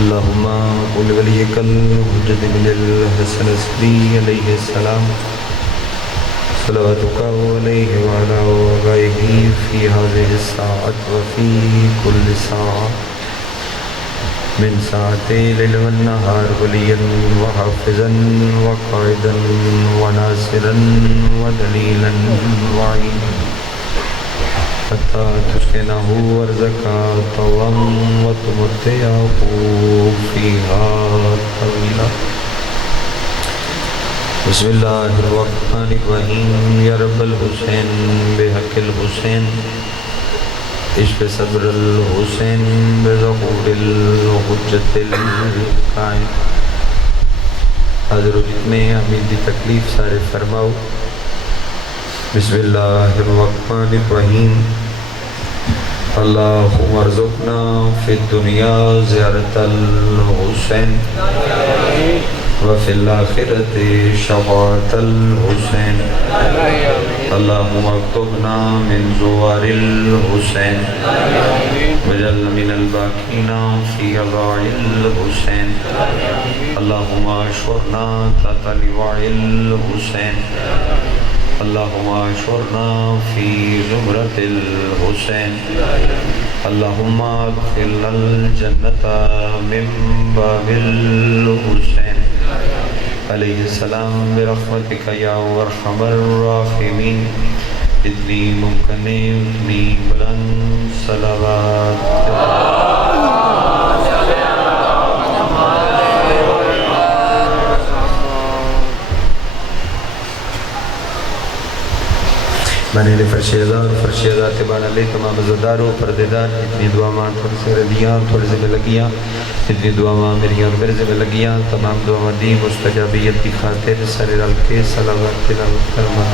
اللهم قل وليك الحجة بن الحسن الصدي عليه السلام صلواتك عليه وعلى آبائه في هذه الساعة وفي كل ساعة من ساعة الليل والنهار وليا وحافظا وقائدا وناصرا ودليلا وعينا حتى تسكنه أرضك طوعا وتمتعه فيها طويلا. بسم الله الرحمن الرحيم. يا رب الحسين بحق الحسين عشق صدر الحسين بظهور الحجة القائم. حاضر جتنے امید دی تکلیف سارے فرماؤ. بسم اللہ الرحمن الرحیم. اللہم ارزقنا فی الدنیا زیارت الحسین وفی الآخرت شفاعت الحسین. اللہم اکتبنا من زوار الحسین وجعل من الباقین فی رضاء الحسین. اللہم اشعرنا تحت لواء الحسین. اللہم اشعرنا فی زمرۃ الحسین. اللہم ادخلنا الجنۃ من باب الحسین علیہ السلام برحمتک یا ارحم الراحمین. اتنی ممکن اتنی بلند صلوات. بنے لے فرشیدار تبان علی تمام زداروں پردیدار. اتنی دعاواں تھوڑے سے ردیاں تھوڑے سے میں لگیاں. اتنی دعاواں میری اور میرے سے میں لگیاں. تمام دعاواں دی مستجابیت کی خاطر سر رل کے صلوات تلاوت فرما.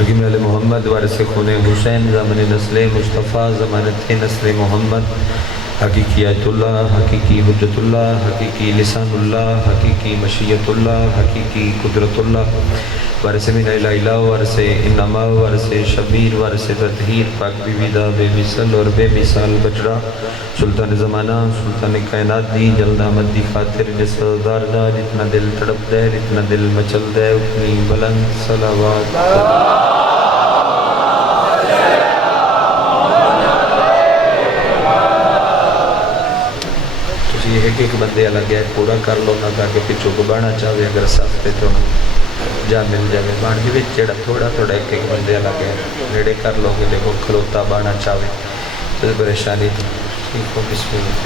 دکی میں علی محمد وارث خون حسین زمان نسل مصطفیٰ ضمانت نسل محمد حقیقی آیت اللہ حقیقی حجت اللہ حقیقی لسان اللہ حقیقی مشیت اللہ حقیقی قدرت اللہ. وارث من الہ الہ وارث انما وارث شبیر وارث تطہیر پاک بیویدہ بے مثل اور بے مثال بچڑا سلطان زمانہ سلطان کائنات دی جلد آمد دی خاطر جس دار دا جتنا دل تڑپ دے جتنا دل مچل دے اتنی بلند صلوات. ایک بندے الگ ہے پورا کر لو نہ تاکہ پچھو کو بانا چاہے اگر سختے تو جا مل جائے بان کے بچ جڑا تھوڑا تھوڑا ایک بندے الگ ہے نیڑے کر لو گے دیکھو کھلوتا بانا چاہے تو پریشانی تھی. ٹھیک ہو. بسم اللہ.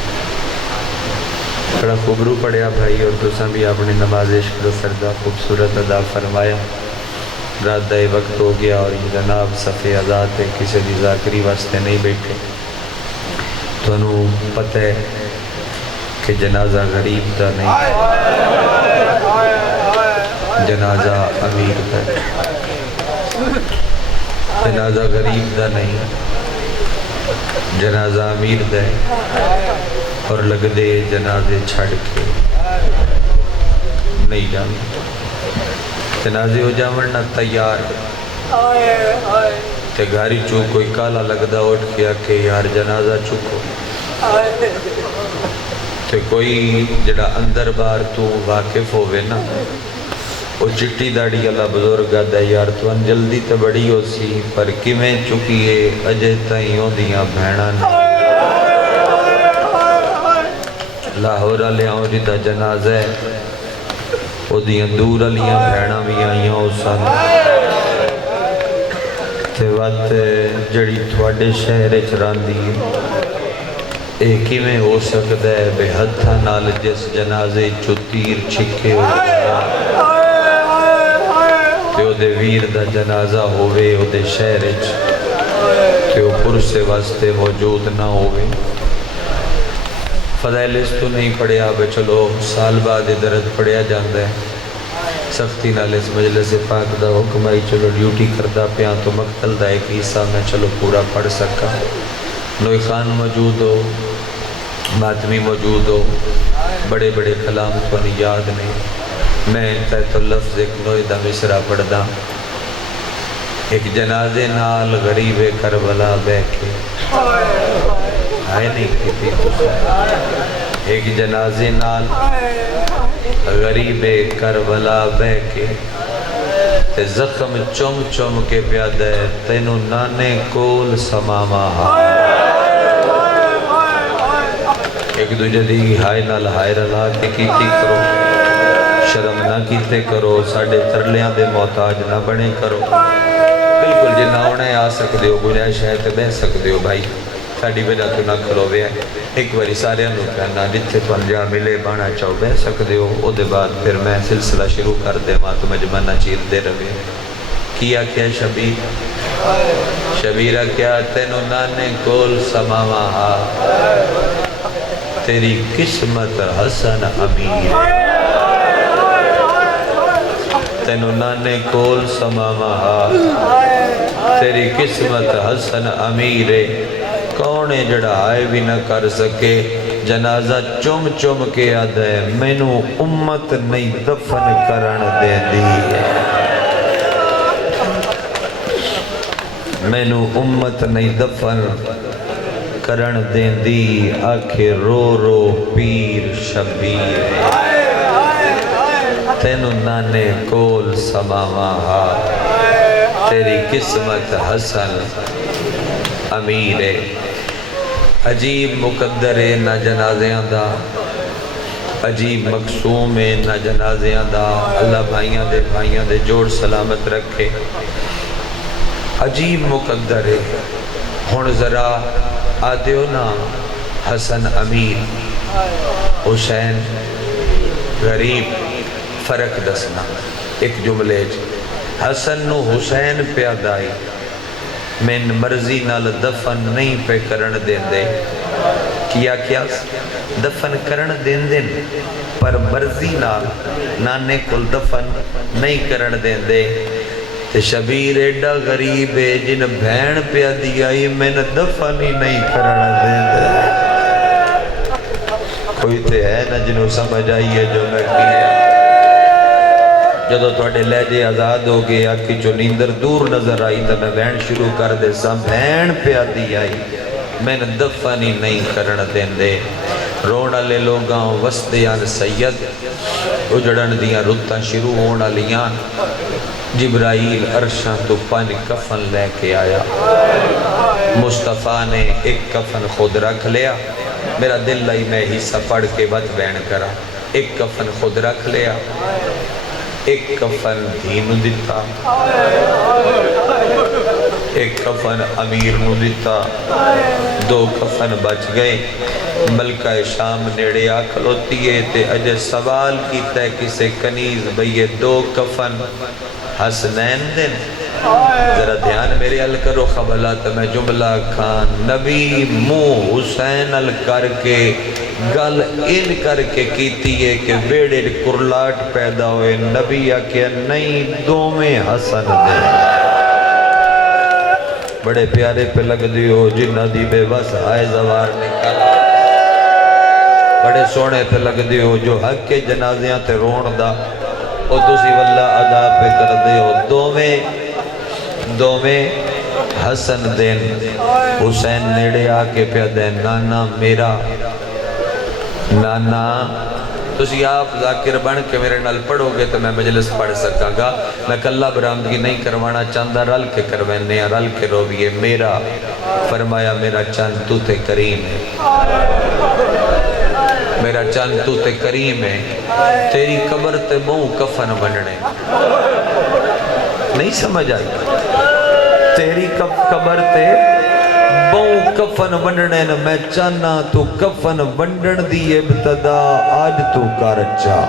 بڑا خوبرو پڑھیا بھائی اور دوسرا بھی اپنی نماز عشق دا سردہ خوبصورت ادا فرمایا. رات دا وقت ہو گیا اور یہ جناب صفحے آزاد ہے کسی بھی ذاکری واسطے نہیں بیٹھے. تو انہوں پتہ ہے کہ جنازہ غریب دا نہیں جنازہ امیر دا. جنازہ غریب دا نہیں جنازہ امیر دا اور لگ دے جنازے چھڑ کے نہیں جانا. جنازے ہو جاورنا تیار تے گھاری چوک کوئی کالا لگ دا اٹھ کیا کہ یار جنازہ چکو تے کوئی جڑا اندر بار تو واقف ہوئے نا وہ چٹی داڑی اللہ بزرگ آدھا یار تو ان جلدی تے بڑی ہو سی پر کمیں چکیے اجے تائیں ہوں دیاں بھیڑاں نے. لاہور علیہ ہوں جدہ جنازہ ہے وہ دیاں دور علیاں بھیڑاں بھی آئیاں ہو سن تے وقت جڑی تھوڑے شہر چران دی ایک ہی میں ہو سکتا ہے بے حدھا نال جس جنازے چو تیر چھکے ہو تے او دے ویر دا جنازہ ہوئے او دے شہرچ تے او پرسے واسطے موجود نہ ہوئے. فضائل اس تو نہیں پڑھیا بے چلو سال بعد درد پڑھیا جاندہ ہے. سختی نال اس مجلس پاک دا حکم آئی چلو ڈیوٹی کردہ پیاں تو مقتل دا ایک حصہ میں چلو پورا پڑھ سکا. نوئی خان موجود ہو ماتمی موجود ہو بڑے بڑے کلام تو نہیں یاد نہیں. میں تحت لفظ ایک نوئی دا مصرہ پڑھ دا ایک جنازے نال غریب کربلا بہ کے آئے نہیں کیتی تساں ایک جنازے نال غریب کربلا بہ کے تے زخم چم چم کے پیادہ ہے تینو نانے کول سماما ایک دو جدی ہائے نال ہائے رلا کے کیتی کرو شرم نہ کیتے کرو ساڑھے ترلیاں دے محتاج نہ بنے کرو بالکل جنہ ہونے آ سکتے ہو گنجائش ہے تے بہ سکتے ہو بھائی ساڑھی وجہ تو نہ کھلو وے ایک باری سارے انہوں کہنا جتھے تو انجا ملے بانا چاہو بہ سکتے ہو او دے بعد پھر میں سلسلہ شروع کر دے ماں تو مجمع چیر دے روے کیا کیا شبیرہ کیا تینو نانے کول سماما ہا تیری قسمت حسن امیر تینو نانے کول سماما ہا تیری قسمت حسن امیر کونے جڑا آئے بھی نہ کر سکے جنازہ چم چم کے آدھے مینو امت نہیں دفن کرن دے دی مینو امت نہیں دفن کرن دے دی آکھے رو رو پیر شبیر تینو نانے کول سماما ہا تیری قسمت حسن امیر عجیب مقدر ہے نہ جنازیاں دا عجیب مقسوم ہے نہ جنازیاں دا اللہ بھائیاں دے جوڑ سلامت رکھے عجیب مقدر ہے ہن ذرا آدھیو نا حسن امیر حسین غریب فرق دسنا ایک جملے حسن نو حسین پیادائی من مرضی نال دفن نہیں پہ کرن دیں دے کیا دفن کرن دیں دیں پر مرضی نال نانے کل دفن نہیں کرن دیں دے تے شبیر ایڈا غریب ہے جن بھین پیادی آئی من دفن ہی نہیں کرن دیں دے کوئی تے ہے نا جنہوں سمجھ آئیے جو میں کیا جدو توڑے لہجے آزاد ہو گئے آکھی جو نیندر دور نظر آئی تا میں بین شروع کر دے سام بین پیادی آئی میں نے دفنی نہیں کرن دیں دے رونا لے لوگاں وسطیان سید اجڑن دیاں رتاں شروع ہونا لیاں جبرائیل عرشاں تو پانی کفن لے کے آیا مصطفیٰ نے ایک کفن خود رکھ لیا میرا دل لائی میں حصہ پڑھ کے بات بین کرا ایک کفن خود رکھ لیا ایک کفن دھینو دیتا ایک کفن امیر نو دیتا دو کفن بچ گئے ملکہ شام نیڑے آکھلوتی ہے تے اجے سوال کیتا ہے کسے کنیز بھئیے دو کفن حسنین دن ذرا دھیان میرے ال کرو خبلات میں جملہ کھان نبی منہ حسین ال کر کے گل ان کر کے کیتی ہے کہ بیڑے کرلاٹ پیدا ہوئے نبی آکے نہیں دو میں حسن دے بڑے پیارے پہ لگ دیو جنہ دی بے بس آئے زوار نکل بڑے سونے پہ لگ دیو جو حق کے جنازیاں تے رون دا او دوسری واللہ ادا پہ کر دیو دو میں حسن دین حسین نیڑے آکے پہ دین نانا میرا نانا تسی آپ ذاکر بن کے میرے نال پڑھو گے تو میں مجلس پڑھ سکا گا میں کلہ برامدگی نہیں کروانا چاندہ رل کے کروینے رل کے رویے میرا فرمایا میرا چاند تو تے کریم ہے میرا چاند تو تے کریم ہے تیری قبر تے بہو کفن بننے نہیں سمجھ آئی تیری قبر تے بہو کفن بننے میں چانا تو کفن بنڈن دی ابتدا آج تو کر چا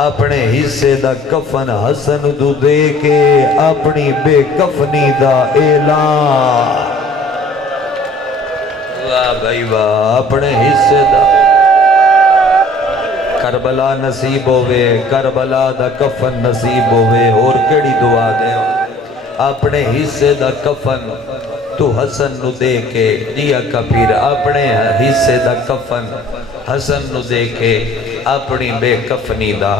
اپنے حصے دا کفن حسن دو دے کے اپنی بے کفنی دا اعلان واہ بھائی واہ اپنے حصے دا کربلا نصیب ہوئے کربلا دا کفن نصیب ہوئے اور کیڑی دعا دے اپنے حصے دا کفن تو حسن نو دے کے جیا کپیر اپنے حصے دا کفن حسن نو دے کے اپنی بے کفنی دا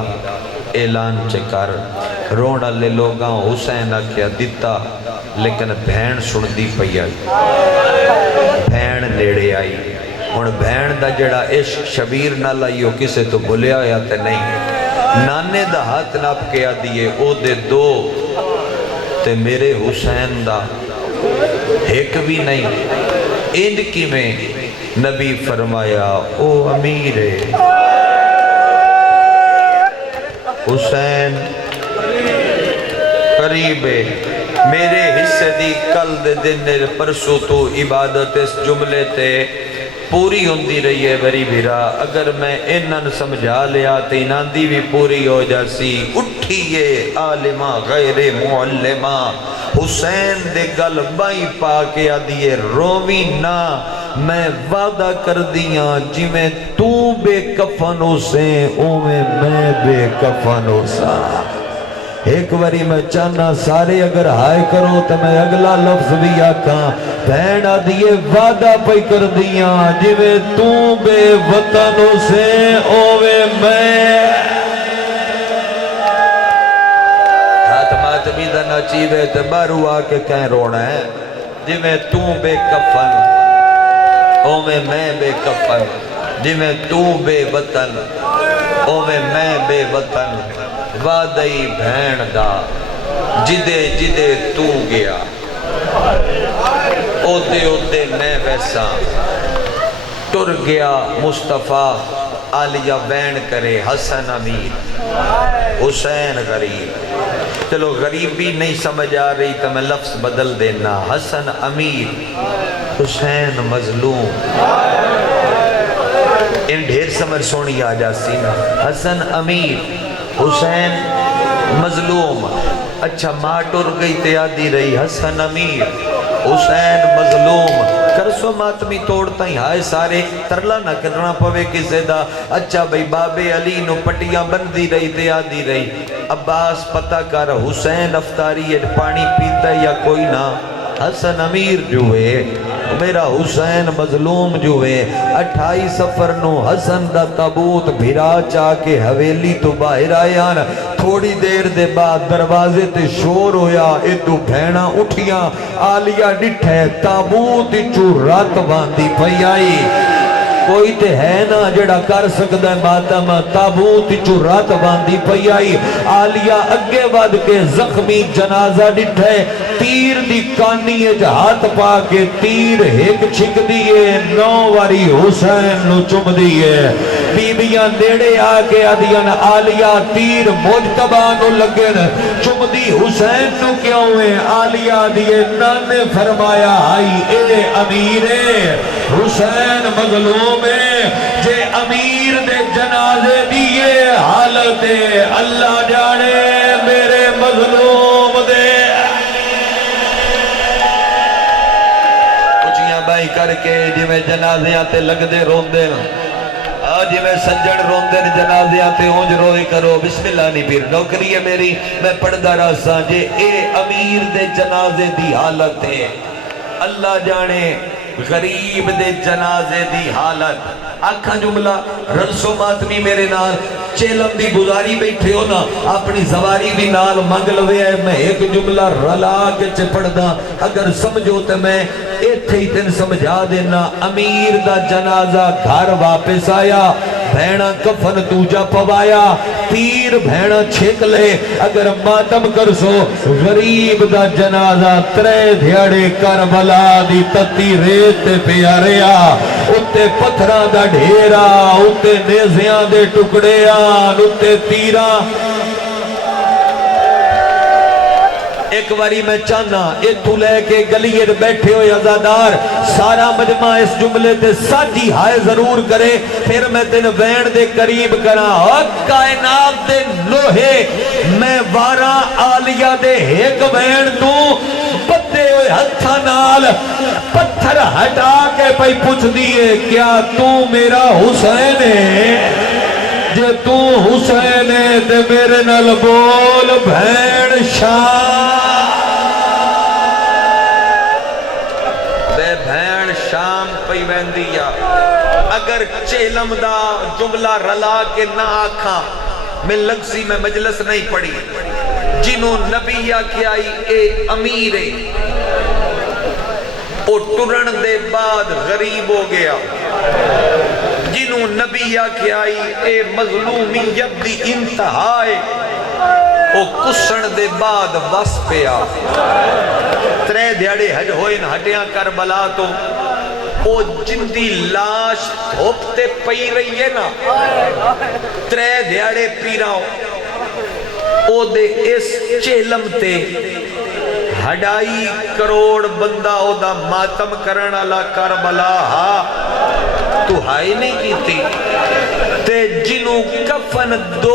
اعلان چکر رونا لے لوگاں حسین آکھیا دیتا لیکن بہن سندی پئی آئی بہن نیڑے آئی ہن بہن دا جڑا عشق شبیر نال آئی کسے تو بھولیا ہویا تے نہیں نانے دا ہاتھ ناپ کے آدیے او دے دو تے میرے حسین دا ایک بھی نہیں اند کی میں نبی فرمایا او امیر حسین قریب میرے حصے دی کل دے دن پرسو تو عبادت اس جملے تے پوری ہوندی رہی ہے بری بھیرا اگر میں انہاں سمجھا لیا تے انہاں دی بھی پوری ہو جاسی اٹھیے عالمہ غیر معلمہ حسین دے گل بائی پا کے آدھیے رووی نا میں وعدہ کر دیاں جی میں تو بے کفن ہو سے میں بے کفن ہو سا ایک واری میں چاہنا سارے اگر ہائے کرو تو میں اگلا لفظ بھی آکھاں بہن آدھیے وعدہ پہ کر دیاں جی میں تو بے وطن ہو سے میں ماتمیدہ ناچیوے تے بارو آکے کہیں رونا ہے جی میں تو بے کفن میں بے کفن جی میں تو بے وطن میں بے وطن وعدہی بہن دا جدے جدے تو گیا اوتے میں ویسا ٹر گیا مصطفیٰ عالیہ بین کرے حسن امیر حسین غریب چلو غریبی نہیں سمجھ آ رہی تو میں لفظ بدل دینا حسن امیر حسین مظلوم ان ڈھیر سمجھ سونی آ جاسی نا حسن امیر حسین مظلوم اچھا ماں ٹر گئی تے آدھی رہی حسن امیر حسین مظلوم کرسو ماتمی توڑتا ہی ہائے سارے ترلا نہ کرنا پوے کسے دا اچھا بھئی بابے علی نو پٹیاں بندی رہی تے آدھی رہی عباس پتہ کر حسین افطاری پانی پیتا یا کوئی نہ حسن امیر جو ہے میرا حسین مظلوم جو ہے 28 سفر نو حسن دا تابوت بھیرا چاہ کے حویلی تو باہر آیان تھوڑی دیر دے بعد دروازے تے شور ہویا ادو بھینا اٹھیاں آلیا ڈٹھے تابوت چو رات باندھی پئی آئی کوئی تے ہے نا جڑا کر سکتا ہے ماتم تابوت چو رات باندھی پئی آئی آلیا اگے ود کے زخمی جنازہ ڈٹھے تیر دی کانی ہاتھ پا کے تیر ایک چھک دیئے 9 واری حسین نو چم دیئے بیبیاں نیڑے آکے آدیاں آلیا تیر مجتبہ نو لگن چم دی حسین نو کیوں ہے آلیا دیئے نانے فرمایا آئی اے امیرے حسین مظلوم ہے جے امیر دے جنازے دیئے حالت اللہ جانے میرے مظلوم دے اچھیاں بائی کر کے جی میں جنازیاں تے لگ دے رون دے آج میں سجڑ رون دے جنازیاں تے اونج روئی کرو بسم اللہ نہیں پھر نوکری ہے میری میں پڑھدا راساں جے اے امیر دے جنازے دی حالت ہے اللہ جانے غریب دے جنازے دی حالت آکھاں جملہ رنسو ماتمی میرے نال چیلم دی گزاری بیٹھے ہو نا اپنی زواری بھی نال منگ لوے ہے میں ایک جملہ رلا کے چپڑ دا اگر سمجھو تے میں ایتھے ہی تن سمجھا دینا امیر دا جنازہ گھر واپس آیا بھینا کفن توجہ پوایا تیر بھینا چھک لے اگر ماتم کر سو غریب دا جنازہ 3 دھیاڑے کربلا دی تتی ریت پیاریا اتے پتھران دا ڈھیرا اتے نیزیاں دے ٹکڑیاں اتے تیران ایک واری میں چاہنا اتھو لے کے گلیئر بیٹھے ہوئے عزادار سارا مجمع اس جملے تے ساجی ہائے ضرور کرے پھر میں تین وین دے قریب کرا کائنات دے لوہے میں وارا آلیا دے ایک وین تو بدے ہوئے ہتھا نال پتھر ہٹا کے پئی پوچھ دیئے کیا تو میرا حسین ہے جے تو حسین ہے تے میرے نال بول بھین شاہ شام پئی ویندیا اگر چہلم دا جملہ رلا کے نہ آکھاں میں لگسی میں مجلس نہیں پڑھی جنہوں نبی آکھیائی اے امیر او ٹرن دے بعد غریب ہو گیا جنہوں نبی آکھیائی اے مظلومیت دی انتہائے او کسن دے بعد بس پیا ترے دیاڑے حج ہوئے ہٹیاں کربلا تو او جندی لاش دھوپتے پئی رہی ہے نا ترے دیاڑے پیراؤ او دے اس چہلم تے 2.5 کروڑ بندہ او دا ماتم کرن اللہ کربلا ہاں تو ہائی نہیں کی تھی تے جنوں کفن 2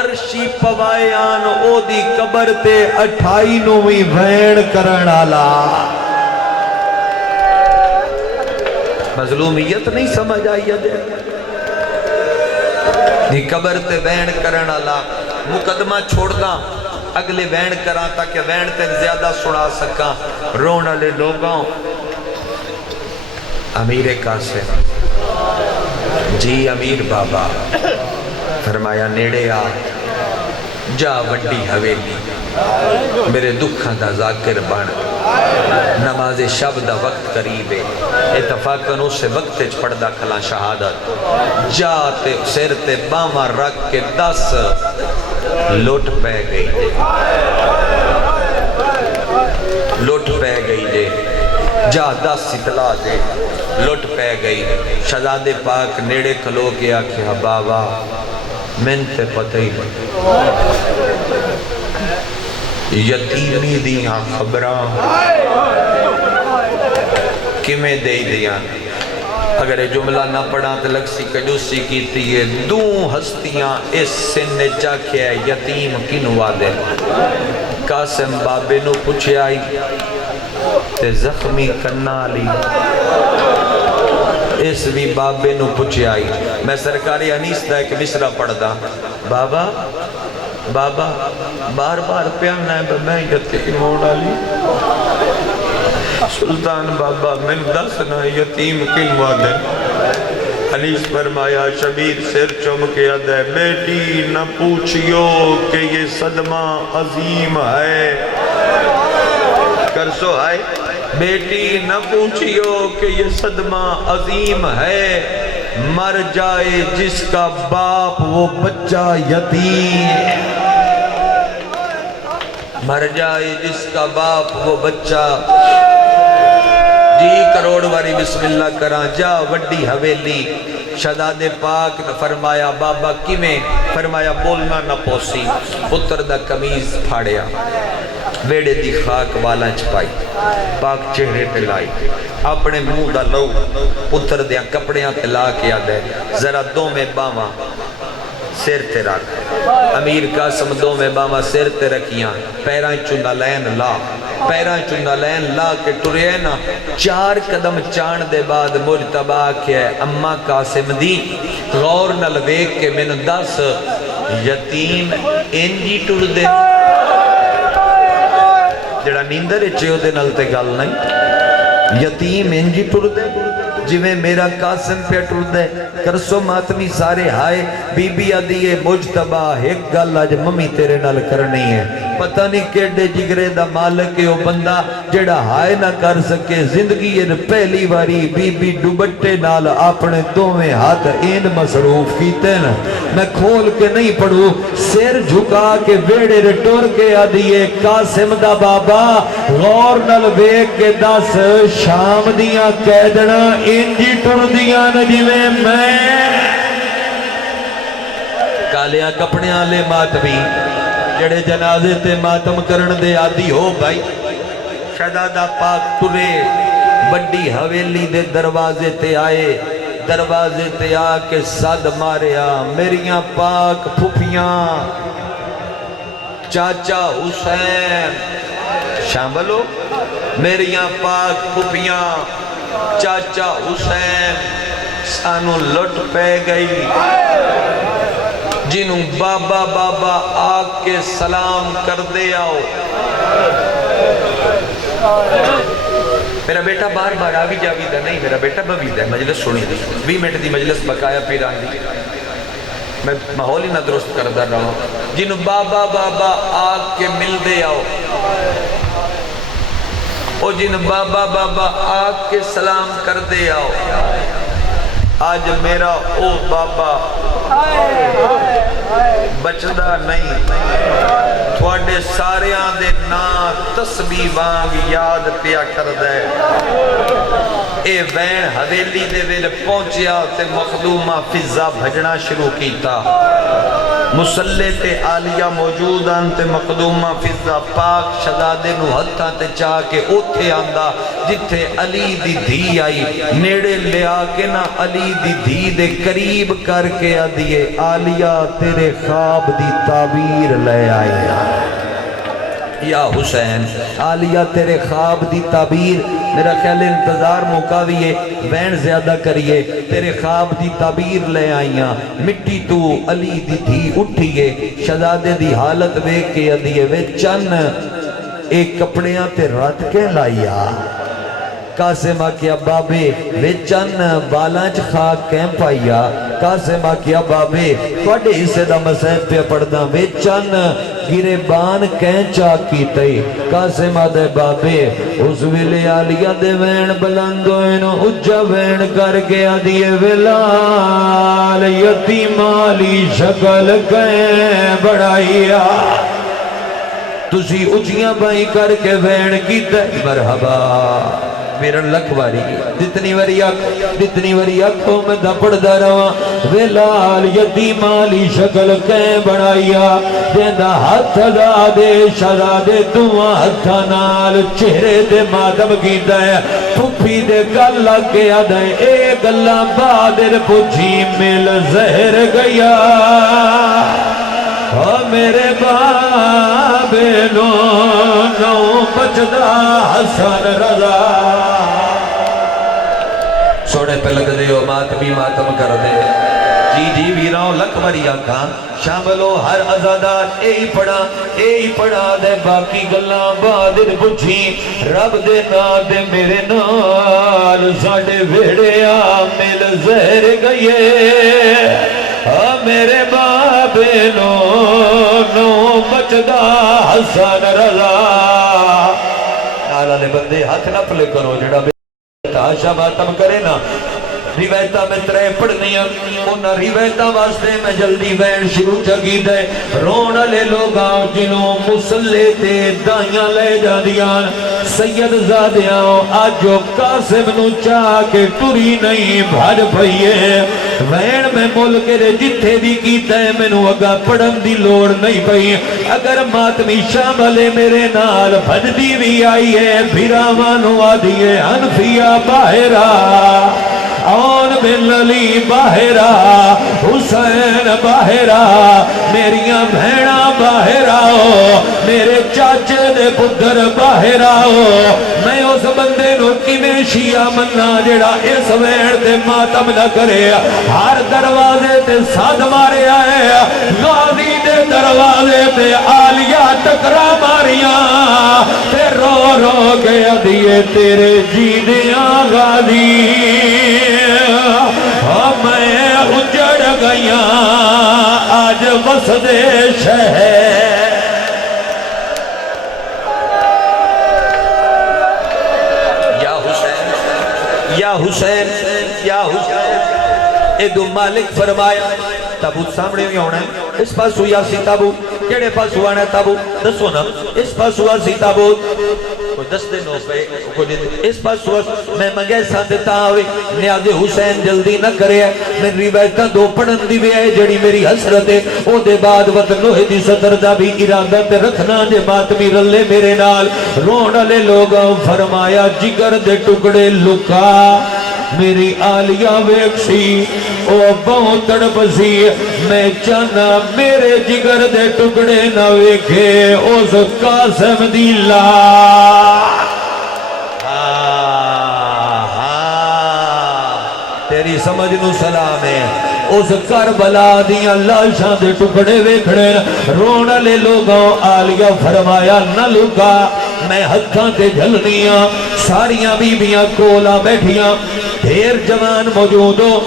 عرشی پوائیان او دی قبر تے 28 وین کرن اللہ مظلومیت نہیں سمجھ آئی ہے دی قبر تے وین کرن اللہ مقدمہ چھوڑ دا اگلے وین کرا تاکہ وین تے زیادہ سنا سکا رونا لے لوگوں امیر قاسم جی امیر بابا فرمایا نیڑے آ جا وڈی حویلی میرے دکھاں دا ذاکر بن نماز شب دا وقت قریب ہے اتفاقاً اسے وقت پڑھدا کھلا شہادت جا تے سر تے باما رکھ کے 10 لوٹ پہ گئی دے لوٹ پہ گئی دے جا 10 اطلاع دے لوٹ پہ گئی شہزادے پاک نیڑے کھلو کے آکھیا بابا من تے پتہ ہی یتیمی دیاں خبران کمیں دے دیاں اگر یہ جملہ نہ پڑھا تو لگسی کجوسی کیتی ہے دوں ہستیاں اس سن نے چاکھیا ہے یتیم کنوا دے قاسم بابے نو پوچھے آئی تے زخمی کرنا لی اس بھی بابے نو پوچھے آئی میں سرکاری انیس دا ایک مصرہ پڑھ دا بابا بابا بار بار پیانا ہے میں یتیم ہونا لی سلطان بابا من دسنا یتیم کنوا دے انیس فرمایا شبیر سر چمکیا دے بیٹی نہ پوچھئو کہ یہ صدمہ عظیم ہے کرسو آئے بیٹی نہ پوچھئو کہ یہ صدمہ عظیم ہے مر جائے جس کا باپ وہ بچہ یتیم مر جائے جس کا باپ وہ بچہ جی کروڑ واری بسم اللہ کران جا وڈی حویلی شہزاد پاک فرمایا بابا کی میں فرمایا بولنا نہ پوسی پتر دا کمیز پھاڑیا بیڑے دی خاک والا چپائی پاک چہرے پہ لائی اپنے منہ دا لو پتر دیا کپڑیاں تے لا کیا دے ذرا دو میں باما سیر تے رکھ امیر قاسم دو میں باما سیر تے رکھیاں پیرائیں چندہ لین لا پیرائیں چندہ لین لا کے ٹرے نا 4 قدم چان دے بعد مرتبہ کیا اممہ قاسم دی غور نل ویک کے من 10 یتیم انجی ٹر دے جڑا نیندر اچھے دے نل تے گل نہیں یتیم انجی ٹر دے جی میں میرا قاسم پہ ٹر دے کرسو ماتمی سارے ہائے بی بی آدھیے مجتبہ ایک گل آج ممی تیرے نال کرنی ہے پتہ نہیں کیڑے جگرے دا مالک ہے وہ بندہ جڑا ہائے نہ کر سکے زندگی یہ پہلی واری بی بی ڈوبٹے نال اپنے دوویں ہاتھ این مصروف کیتے نا میں کھول کے نہیں پڑھوں سیر جھکا کے ویڑے رٹور کے آدھیے قاسم دا بابا غور نل بیک کے 10 شام دیاں قیدنا انجی ٹر دیاں نجیویں میں کالیاں کپڑیاں لے ماتمی جڑے جنازے تے ماتم کرن دے آدھی ہو بھائی شہزادہ پاک ٹرے بڑی حویلی دے دروازے تے آئے دروازے تے آ کے صد ماریا میریاں پاک پھپیاں چاچا حسین شاملو میریاں پاک پھپیاں چاچا حسین سانو لٹ پہ گئی جنہوں بابا بابا آگ کے سلام کر دے آؤ میرا بیٹا بار بار آگی جاویدہ نہیں میرا بیٹا بویدہ ہے مجلس سنی دی 20 منٹ دی مجلس بقایا پیران دی میں ماحول ہی نہ درست کردہ رہا ہوں جنہوں بابا بابا آگ کے مل دے آؤ او جن بابا بابا آگ کے سلام کر دے آؤ آج میرا او بابا بچدہ نہیں تھوڑے ساریاں دے نا تسبیح وانگ یاد پیا کر دے اے وین حویلی دے ویل پہنچیا تے مخدومہ فضا بھجنا شروع کیتا مسلح تے آلیہ موجود آن تے مقدومہ فضا پاک شدادے نو ہتھاں تے چاہ کے اوتھے آندہ جتھے علی دی دھی آئی نیڑے لے آکے نا علی دی دھی دے قریب کر کے آدھیے آلیہ تیرے خواب دی تعبیر لے آئی یا حسین آلیہ تیرے خواب دی تعبیر میرا خیال انتظار مکاویے وین زیادہ کریے تیرے خواب دی تعبیر لے آئیاں مٹی تو علی دی دھی اٹھئیے شہزادے دی حالت وے کے ادھیے وے چن ایک کپڑیاں تے رات کے لائیا قاسم آکیا بابے وے چن بالانچ خاک کیم پائیا قاسم آکیا بابے توڑے اسے دا مسائب پہ پڑھدا وے چن گرے بان کینچا کی تئی قاسم آدھے بابے اس ویلے آلیہ دے وین بلندوئنو اجا وین کر کے آدھیے ویلال یتیمالی شکل کہیں بڑھائیا تسی اجیاں بائی کر کے وین کی تئی مرحبا میرا لکھواری جتنی وری اکھوں میں دپڑ دروا ویلال یتیمالی شکل کہیں بڑھائیا دیندہ ہاتھ دادے شہزادے دعا ہتھا نال چہرے دے مادم کی دے پھپی دے گل لگ گیا دے اے گلہ بادر پوچھی مل زہر گیا میرے بابے نو بچدا حسن رضا سوڑے پہ لگ دے ہو ماتمی ماتم کر دے جی ویراؤں لکھ مری آکھاں شاملو ہر ازادار اے ہی پڑھا دے باقی گلاں بادر بجھی رب دے نا دے میرے نال ساڑے ویڑے آمل زہر گئیے میرے بابے نو بچدا حسن رضا نالا دے بندے ہاتھ نہ پلے کرو جڑا تاشا باتم کرے نا روایتہ میں ترے پڑھنیاں انہا روایتہ واسطے میں جلدی وین شروع چگی دے رونا لے لوگاں جنہوں مسلح تے دائیاں لے جا دیان سید زادیاں آجو قاسم نو چاہ کے ٹوری نہیں بھاڑ پھئیے وین میں ملک دے جتھے بھی کیتا ہے میں نو اگا پڑھن دی لوڑ نہیں پئی اگر ماتمی شاملے میرے نال بھجدی بھی آئی ہے بھیراوانو آدھیے انفیہ باہرہ آن بن علی باہرہ حسین باہرہ میریاں بھیڑا باہرہ میرے چاچے دے پتر باہرہ میں اس بندے نو کی میں شیعہ مننا جڑا اس وین تے ماتم نہ کرے ہر دروازے تے ساتھ مارے آئے غازی دے دروازے تے آلیہ ٹکرا ماریاں تے رو رو گیا دیئے تیرے جیدیاں غازی میں اجڑ گیا آج وسدے شہر یا حسین ادو مالک فرمایا تابوت سامنے بھی ہونا ہے اس پاس ہویا سی تابوت کیڑے پاس ہوا ہے تابوت دسو نا اس پاس ہوا سی تابوت کوئی دس دن ہو پہ اس پاس ہوا میں منگے ساتھتا ہوئی نیاز حسین جلدی نہ کرے میں روایتہ دو پڑھن دی بھی ہے جڑی میری حسرت ہے او دے بعد وطن لوہے دی صدر دا بھی ارادہ تے رکھنا جے ماتمی رلے میرے نال رونا لے لوگا فرمایا جگر دے ٹکڑے لکا میری آلیہ ویکسی او بہت تڑپ سی میں چانا میرے جگر دے ٹکڑے نہ ویکھے اس قاسم دی لا تیری سمجھ نو سلام ہے اس کربلا دیاں لاشاں دے ٹکڑے ویکھڑے رونا لے لوگاں آلیہ فرمایا نہ لکا میں ہتھاں تے جھلنیاں ساریاں بیبیاں کولا بیٹھیاں دھیر جوان موجود ہو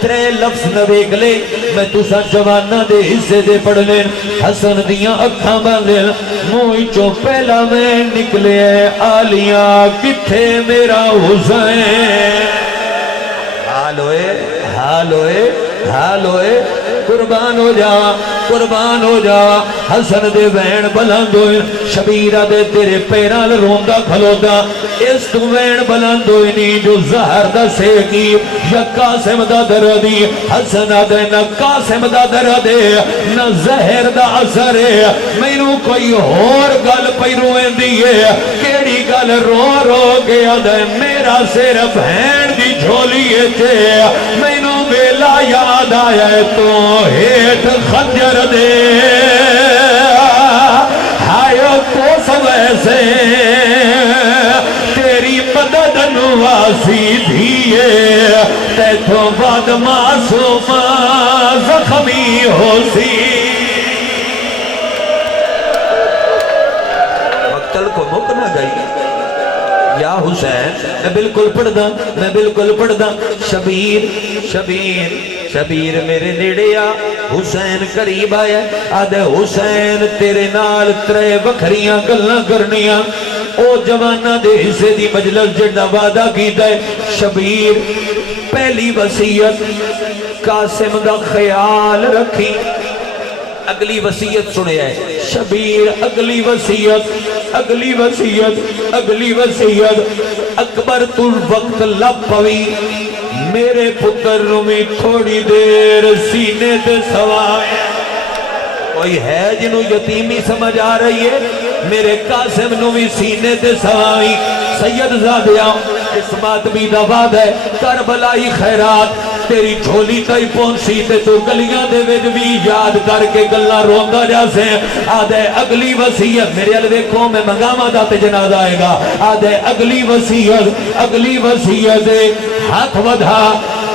ترے لفظ نہ ویکھ لے میں تساں جواناں دے حصے دے پڑھ لے حسن دیاں اکھاں بند منہ وچوں پہلا میں نکلے آلیاں کتھے میرا حسین حال ہوئے قربان ہو جا حسن دے وین بلند ہوئے شبیرہ دے تیرے پیران روندا کھلودا اس تو وین بلند ہوئے نہیں جو زہر دا سیکی یا قاسم دا دردی حسن دے نہ قاسم دا دردی نہ زہر دا اثر ہے مینوں کوئی اور گل پئی روئیں دیئے کیڑی گل رو گیا دے میرا سر بہن دی جھولیے تے مینوں ویلا یاد آیا تو ہیٹ خنجر دے ہائے تو سویسے تیری مدد نواسی دھیے تیتھوں بعد معصوم زخمی ہو سی مقتل کو مکنا گئی یا حسین میں بالکل پڑھ دا شبیر میرے نیڑے آ حسین قریب آیا آدھے حسین تیرے نال ترے وکھریاں گلنا کرنیاں او جوانہ دے حصے دی مجلس جڑا وعدہ کیتا ہے شبیر پہلی وصیت قاسم دا خیال رکھی اگلی وصیت سنے ہے شبیر اگلی وصیت اکبر تل وقت لب پوی میرے پتر نمی تھوڑی دیر سینے تے سوائے کوئی ہے جنہوں یتیمی سمجھ آ رہی ہے میرے قاسم نمی سینے تے سوائی سید زادیاں اس ماتمی دا وعد ہے کربلائی خیرات تیری جھولی تائی پہنچی تے تو گلیاں دے ویج بھی یاد کر کے گلہ روندا جاسے آدھے اگلی وصیت میرے علوے کو میں مگامہ دا تے جنازہ آئے گا آدھے اگلی وصیت ہاتھ ودھا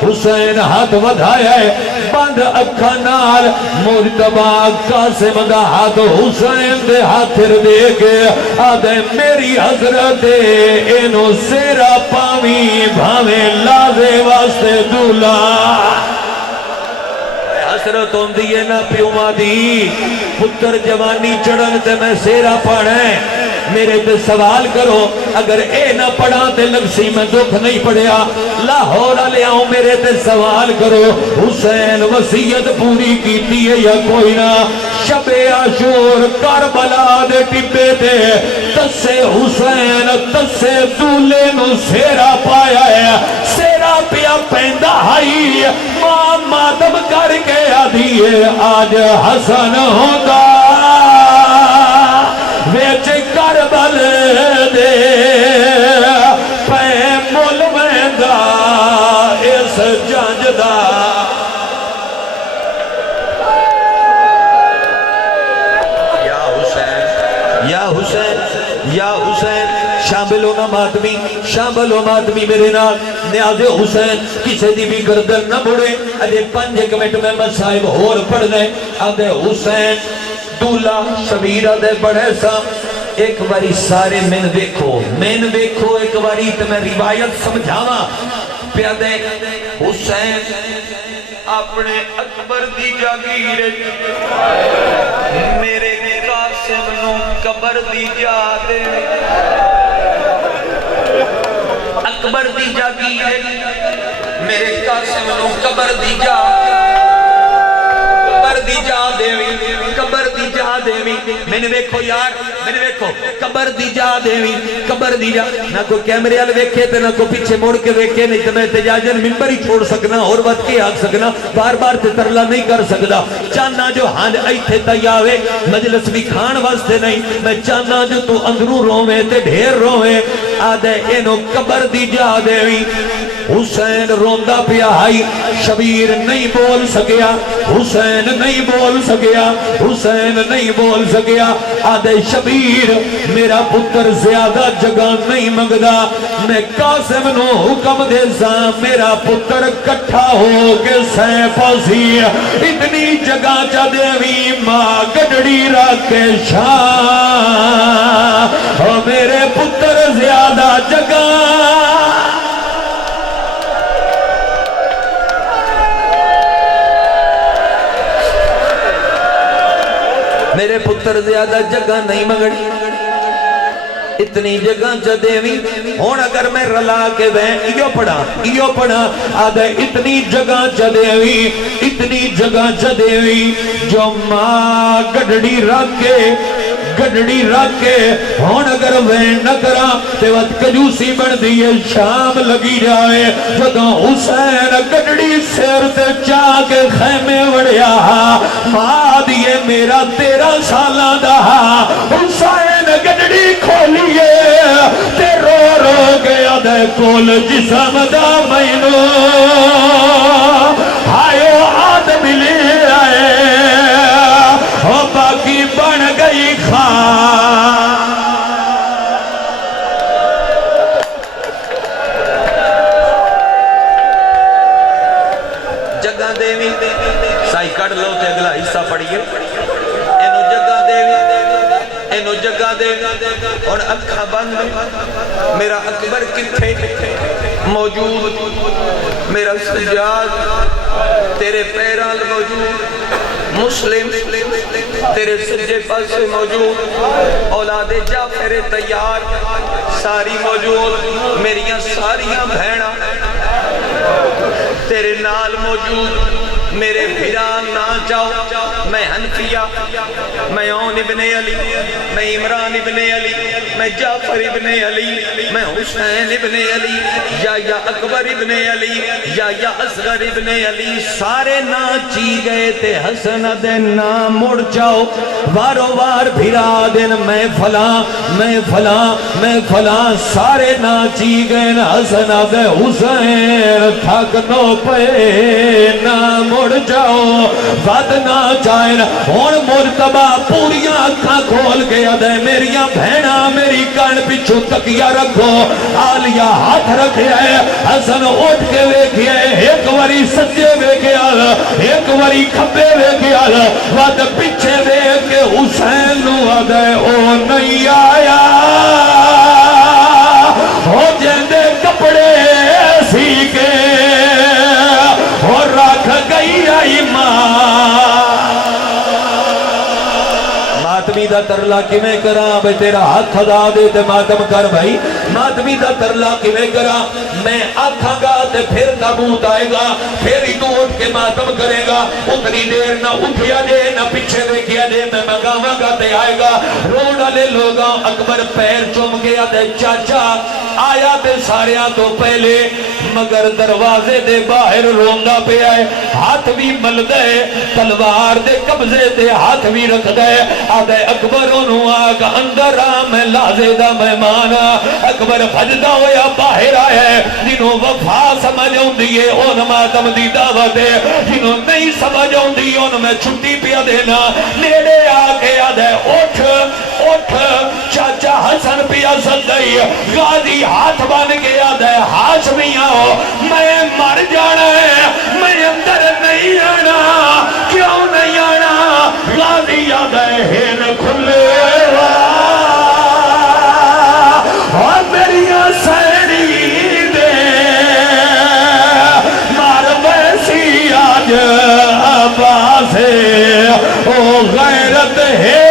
حسین ہاتھ ودھایا ہے بند اکھا نال مرتبہ قاسم دا ہاتھ حسین دے ہاتھر دے کے آدھے میری حضرت اینو سیرا پاوی بھاویں لازے واسطے دولا حسرت ہوں دیئے نا پیوما دی پتر جوانی چڑھن تے میں سیرا پڑھیں میرے تے سوال کرو اگر اے نہ پڑھا تے لگسی میں دکھ نہیں پڑھیا لاہورہ لے آؤں میرے تے سوال کرو حسین وصیت پوری کیتی ہے یا کوئی نہ شب عاشور کربلا دے ٹپے تے تسے حسین تسے دولے نو سیرا پایا ہے سیرا پیا پیندا ہائی ماں ماتم کر کے آدھیے آج حسن ہوتا ویچ کربل دے پہ مول مہنگا اس جنج دا یا حسین شامل ہو ماتمی میرے نال نیاز حسین کسے دی بھی گردن نہ بڑھے ادھے 5 منٹ میں مسائب اور پڑھنے ادھے حسین دولا شبیرہ دے بڑھے سا ایک باری سارے من ویکھو ایک باری تو میں روایت سمجھاوا پیادے حسین اپنے اکبر دی جاگیر میرے قاسم نو قبر دی جا دے اکبر دی جاگیر میرے قاسم نو قبر دی جا میں نے ویکھو یار میں نے ویکھو قبر دی جا نہ کوئی کیمرے آل ویکھے تے نہ کوئی پیچھے موڑ کے ویکھے نہیں تو میں تجاجن ممبر ہی چھوڑ سکنا اور وقت کے آگ سکنا بار بار تے ترلا نہیں کر سکتا چاہنا جو ہاں ایتھے تیاوے مجلس بھی کھان واسطے نہیں میں چاہنا جو تو اندروں روے تے ڈھیر روے آدھے اینو قبر دی جا دیوی حسین روندہ پیا ہائی شبیر نہیں بول سکیا حسین نہیں بول سکیا آدھے شبیر میرا پتر زیادہ جگہ نہیں منگدا میں قاسم نو حکم دے سا میرا پتر کٹھا ہو کے سیفاسی اتنی جگہ چا دیوی ماں گڑڑی رکھے شاہ میرے پتر زیادہ جگہ میرے پتر زیادہ جگہ نہیں مگڑی اتنی جگہ چا دیوی ہون اگر میں رلا کے بین ایو پڑھا آدھے اتنی جگہ چا دیوی اتنی جگہ چا دیوی جو ماں گڑڑی رکھ کے ہون اگر وین نہ کرا تے وقت کجوسی بن دیئے شام لگی جائے جدوں حسین گڑڑی سیر تے چاہ کے خیمے وڑیا ماں دیئے میرا 13 سالاں دا حسین گڑڑی کھولیے تے رو گیا دے کول جسم دا مینو ہائیو آدم لے آئے ہو باقی بن گئی خان جگہ دیوی سائی کڑ لو تے اگلا حصہ پڑھئے اینو جگہ دیوی اور اکھا بند میرا اکبر کتھے موجود میرا سجاد تیرے پیران موجود مسلم تیرے سجے پاس سے موجود اولاد جعفر تیار ساری موجود میریاں ساریاں بھیڑا تیرے نال موجود میرے بھیران نہ جاؤ میں حنفیہ میں اون ابن علی میں عمران ابن علی میں جعفر ابن علی میں حسین ابن علی یا اکبر ابن علی یا اصغر ابن علی سارے نہ چی گئے تے حسن دے نہ مڑ جاؤ وارو وار بھیرا دن میں فلاں سارے نہ چی گئے حسن دے حسین تھک نو پے نہ مڑ جاؤ ود نہ چاہن ہون مرتبہ پوریاں اکھاں کھول گیا دے میریاں بھینا میری کان پچھو تکیا رکھو آلیا ہاتھ رکھے ہے حسن اٹھ کے ویکھیا ہے ایک واری سجے ویکھیا ایک واری کھبے ویکھیا ود پچھے ویکھ کے حسین نو آدھے او نہیں آیا ہو جیندے کپڑے سی کے اور رکھ گئی آئی ماتمی دا ترلا کی میں کرا بھئی تیرا ہاتھ خدا دے تے ماتم کر بھائی ماتمی دا ترلا کی میں کرا میں آکھاں گا تے پھر تابوت آئے گا پھر ہی تو اٹھ کے ماتم کرے گا اتنی دیر نہ اٹھیا دے نہ پیچھے دیکھیا دے میں مگاواں گا تے آئے گا رونا لے لوگا اکبر پیر چوم گیا دے چاچا آیا تے ساریاں تو پہلے مگر دروازے دے باہر روندا پہ آئے ہاتھ بھی مل گئے تلوار دے قبضے دے ہاتھ بھی رکھ گئے آدھے اکبر انہوں آگا اندر میں لازے دا مہمانا اکبر بھجدہ ہویا باہر آئے جنہوں وفا سمجھ ہوں دیئے ان ماتم دی دعوت ہے جنہوں نہیں سمجھ ہوں دیئے ان میں چھٹی پیا دینا لیڑے آگے آدھے اٹھ چاچا حسن پیا سدائی غازی ہاتھ بان کے آدھے ہاشمی آؤ میں مر جانا ہے میں اندر نہیں آنا کیوں نہیں آنا غازی آدھے ہین کھلے اور میری سینی دے مار ویسی آج آباسے او غیرت ہے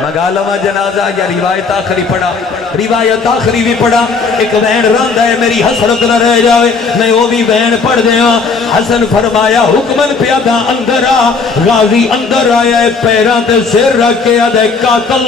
مگالما جنازہ یا روایت آخری پڑھا بھی پڑھا ایک وین راندہ ہے میری حسرت نہ رہ جاوے میں وہ بھی وین پڑھ دیا حسن فرمایا حکمن پیادہ اندر آ غازی اندر آیا ہے پیران تے سر رکھ کے آدھے قاتل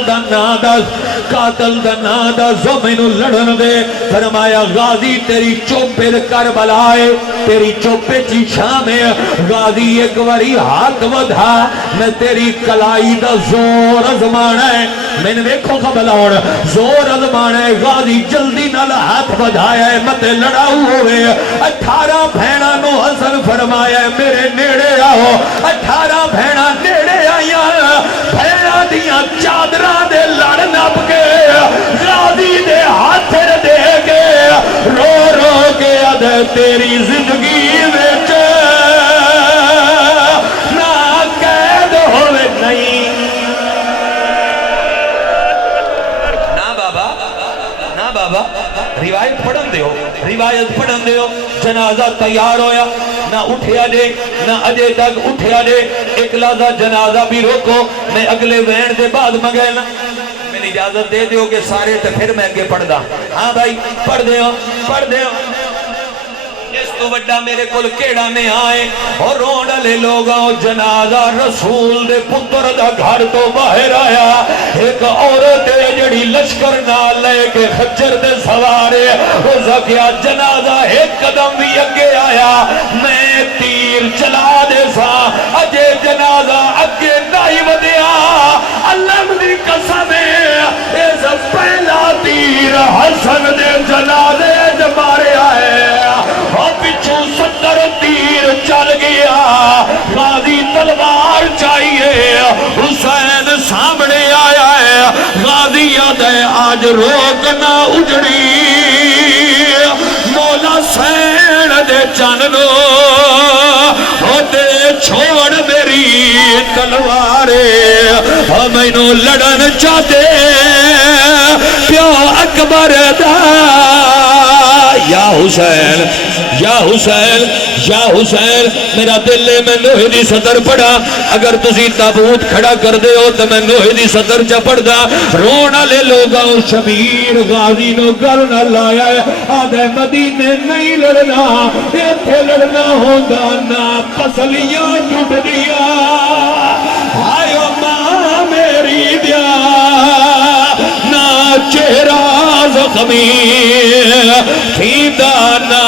دا نادا زمینو لڑن دے فرمایا غازی تیری چوپر کربلائے تیری چوپے چی شامے غازی ایک واری ہاتھ ودھا میں تیری کلائی دا زور ازمانا ہے میں نے دیکھو خبلاؤڑ زور ازمانا ہے غازی جلدی نال ہاتھ ودھایا ہے مت لڑاؤ ہوئے 18 بھینا نو حسن فرمایا ہے میرے نیڑے آؤ 18 بھینا نیڑے آیا بھینا دیا چادران دے لڑ نپ کے غازی دے ہاتھ دے کے رو رو کے ادھے تیری زندگی وچ نہ قید ہوئے نہیں روایت پڑھن دے ہو جنازہ تیار ہویا نہ اٹھیا جے نہ اجے تک اٹھیا جے ایک لحظہ جنازہ بھی روکو میں اگلے وین دے بعد مگے نا میں اجازت دے دیو کہ سارے تے پھر میں اگے پڑھ دا ہاں بھائی پڑھ دے ہو اس تو وڈا میرے کول کیڑا میں آئے اور رون والے لوگاں جنازہ رسول دے پتر دا گھر تو باہر آیا ایک عورت جڑی لشکر نال لے کے خچر دے سوارے ہو سکیا جنازہ ایک قدم بھی اگے آیا میں تیر چلا دے سا اجے جنازہ اگے نہیں ودیا اللہ دی قسم ہے اس پہلا تیر حسن دے جنازے ج ماریا ہے اور پچھو 70 تیر چل گیا غازی تلوار چاہیے حسین سامنے آیا ہے غازی یاد ہے آج روک نہ اجڑی مولا سین دے چاننو ہوتے چھوڑ میری تلوارے ہمیں لڑن چاہتے پیو اکبر دا یا حسین یا حسین یا حسین میرا دل ہے میں نوح دی صدر پڑھا اگر تسی تابوت کھڑا کر دے ہو تو میں نوح دی صدر چا پڑھ دا رونا لے لوگا شبیر غازی نو گل نہ لایا ہے آدھے مدینے نہیں لڑنا ایتھے لڑنا ہوندہ نہ پسلیاں ٹوٹ دیا آئیو ماں میری دیا نہ چہرہ زخمی تھیدانا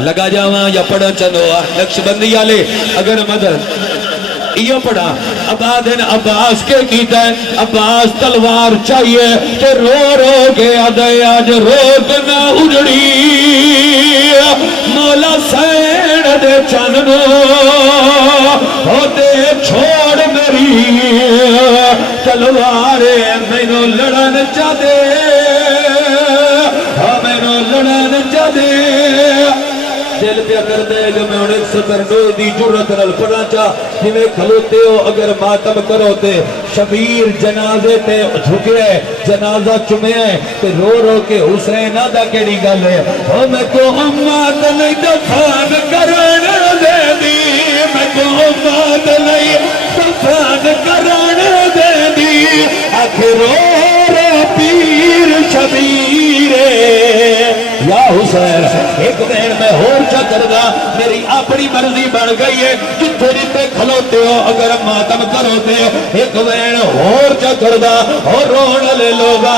لگا جاواں یا پڑھا چلو نقش بندی آلے اگر مدد یہ پڑھا عبادن عباس کے کیتا ہے عباس تلوار چاہیے تے رو رو کے آدھے آج روک نہ اجڑی مولا سین دے چاننو ہوتے چھوڑ میری تلوارے مینو لڑن چاہ دے مینو لڑن چاہ دے دل پہ کر دے جو میں انہیں سطر نوے دی جرت نل پڑھا چاہ جمیں کھلوتے ہو اگر ماتم کرو تے شبیر جنازے تے جھکے جنازہ چمے تے رو رو کے حسین آدھا کیڑی گل ہے او میں کو امات نہیں دفان کرن دے دی میں کو امات نہیں دفان کرن دے دی آخر رو رو پیر شبیرے یا حسین ایک دین میں ہور چا کردہ میری اپنی مرضی بڑھ گئی ہے جتھے جتھے کھلوتے ہو اگر ماتم کروتے ایک دین ہور چا کردہ اور رون لے لوگا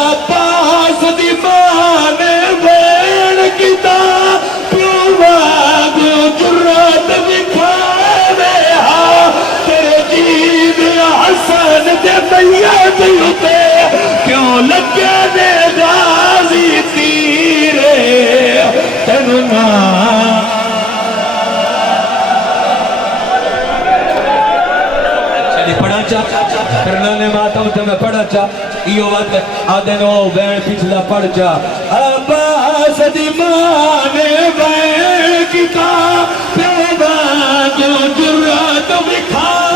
عباس دی مانے بین کیتا پیو باگو جرات بکھاوے ہاں تیرے جید حسن دے بیعت ہوتے کیوں لگے دے غازی تیرے تنما چلی پڑھا چاہ کرنا نے ماتم تے میں پڑھا چاہ ایو وقت آدھنو بین پچھلا پڑھ چاہ عباس دی مانے بین کتا پیو باگو جرات بکھا